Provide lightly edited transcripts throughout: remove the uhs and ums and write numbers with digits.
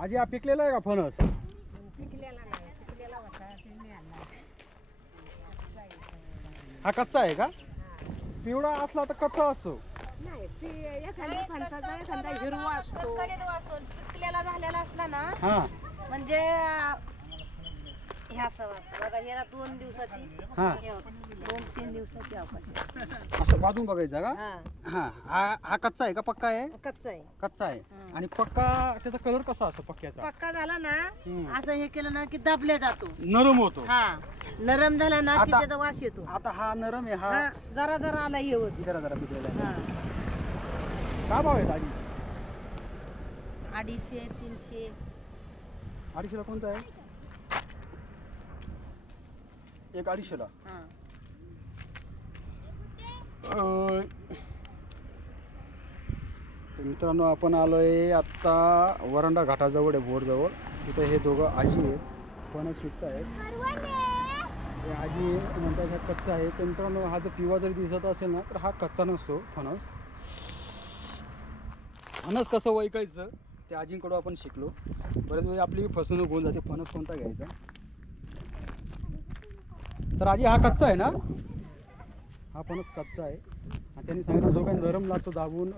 आजी हा पिकलेला आहे का फणस? पिकलेला नाही, पिकलेला होता ते मी आणला. हा कच्चा आहे का? पिवळा असला तर कच्चा असतो. नाही एखादा फणसाचा एखादा हिरवा असतो. पिकलेला झालेला असला ना हा म्हणजे ह्या सवा बघा ह्याला 2 दिवसाची हा 2-3 दिवसाची अवकाश आहे. असं वाजून बघायचं का? हा हा हा हा कच्चा आहे का पक्का आहे? कच्चा आहे. कच्चा आहे. आणि पक्का त्याचा कलर कसा असतो पक्क्याचा? पक्का झाला ना हम्म. असं हे केलं ना की दाबल्या जातो. नरम होतो. हा नरम झाला ना की आता- त्याचा वास येतो. आता हा नरम आहे हा हा जरा जरा आला हे होत. जरा जरा पिकलेला आहे. हा काय भाव आहे आजी? 250-300. 250ला कोणता आहे? एक 250ला. हा तर मित्रांनो आपण आलोय आत्ता वरांडा घाटाजवळ आहे बोरजवळ. तिथे हे दोघं आजी आहेत फणस विकत आहेत. हे आजी म्हणतात हा कच्चा आहे. तर मित्रांनो हा जर पिवा जरी दिसत असेल ना तर हा कच्चा नसतो फणस. फणस कसं वैकायचं ते आजींकडून आपण शिकलो. बरेच वेळी आपली फसवणूक होऊन जाते फणस कोणता घ्यायचा. तर आजी हा कच्चा आहे ना? हा फणस कच्चा आहे आणि त्यांनी सांगितलं जो काही नरम लागतो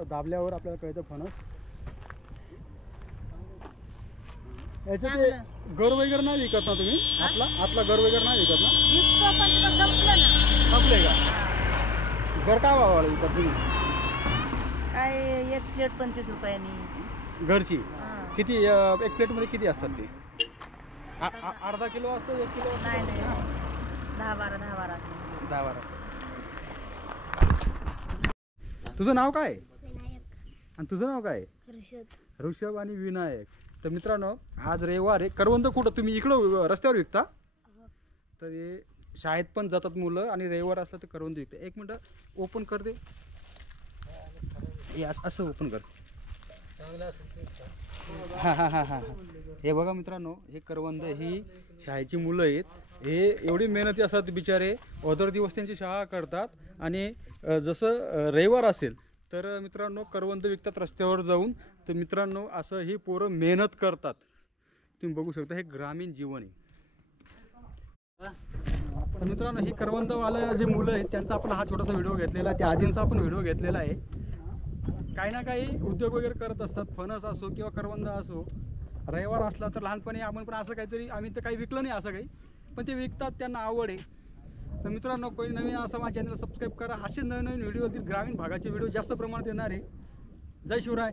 दाबल्यावर आपल्याला कळतं फणस. याचं ते गर वगैरे नाही विकत ना तुम्ही? आतला गर वगैरे नाही विकत ना? विकतो पण तिथं संपलं ना. संपले का? गर काय भावाला विकत तुम्ही? काय एक प्लेट 25 रुपयांनी. घरची हा. किती एक प्लेटमध्ये किती असतात ते? अर्धा किलो असतो 1 किलो असतो? नाही नाही 10-12 असतं. 10-12 असतात. तुझं नाव काय? आणि तुझं नाव काय? ऋषभ आणि विनायक. तर मित्रांनो आज रविवार आहे. करवंद कुठं तुम्ही इकडं रस्त्यावर विकता? तर हे शाळेत पण जातात मुलं आणि रविवार असला तर करवंद विकतात. एक मिनटं ओपन कर दे. हे असं ओपन कर. हां हां हां हां हे बघा मित्रांनो हे करवंद ही शाळेची मुलं आहेत. हे एवढी मेहनती असतात बिचारे. अदर दिवस त्यांची शाळा करतात आणि जसं रविवार असेल तर मित्रांनो करवंद विकतात रस्त्यावर जाऊन. तर मित्रांनो असं ही पोरं मेहनत करतात. तुम्ही बघू शकता हे ग्रामीण जीवन आहे. तर मित्रांनो ही करवंदवाले जे मुलं आहेत त्यांचा आपण हा छोटासा व्हिडिओ घेतलेला आहे. त्या आजींचा आपण व्हिडिओ घेतलेला आहे. काही ना काही उद्योग वगैरे करत असतात. फणस असो किंवा करवंद असो. रविवार असला तर लहानपणी आपण पण असं काहीतरी आम्ही तर काही विकलं नाही असं काही पण ते विकतात त्यांना आवड आहे. तर मित्रांनो कोणी नवीन असं माझ्या चॅनल सबस्क्राईब करा. असे नवीन व्हिडिओ ग्रामीण भागाचे व्हिडिओ जास्त प्रमाणात येणार आहे. जय शिवराय.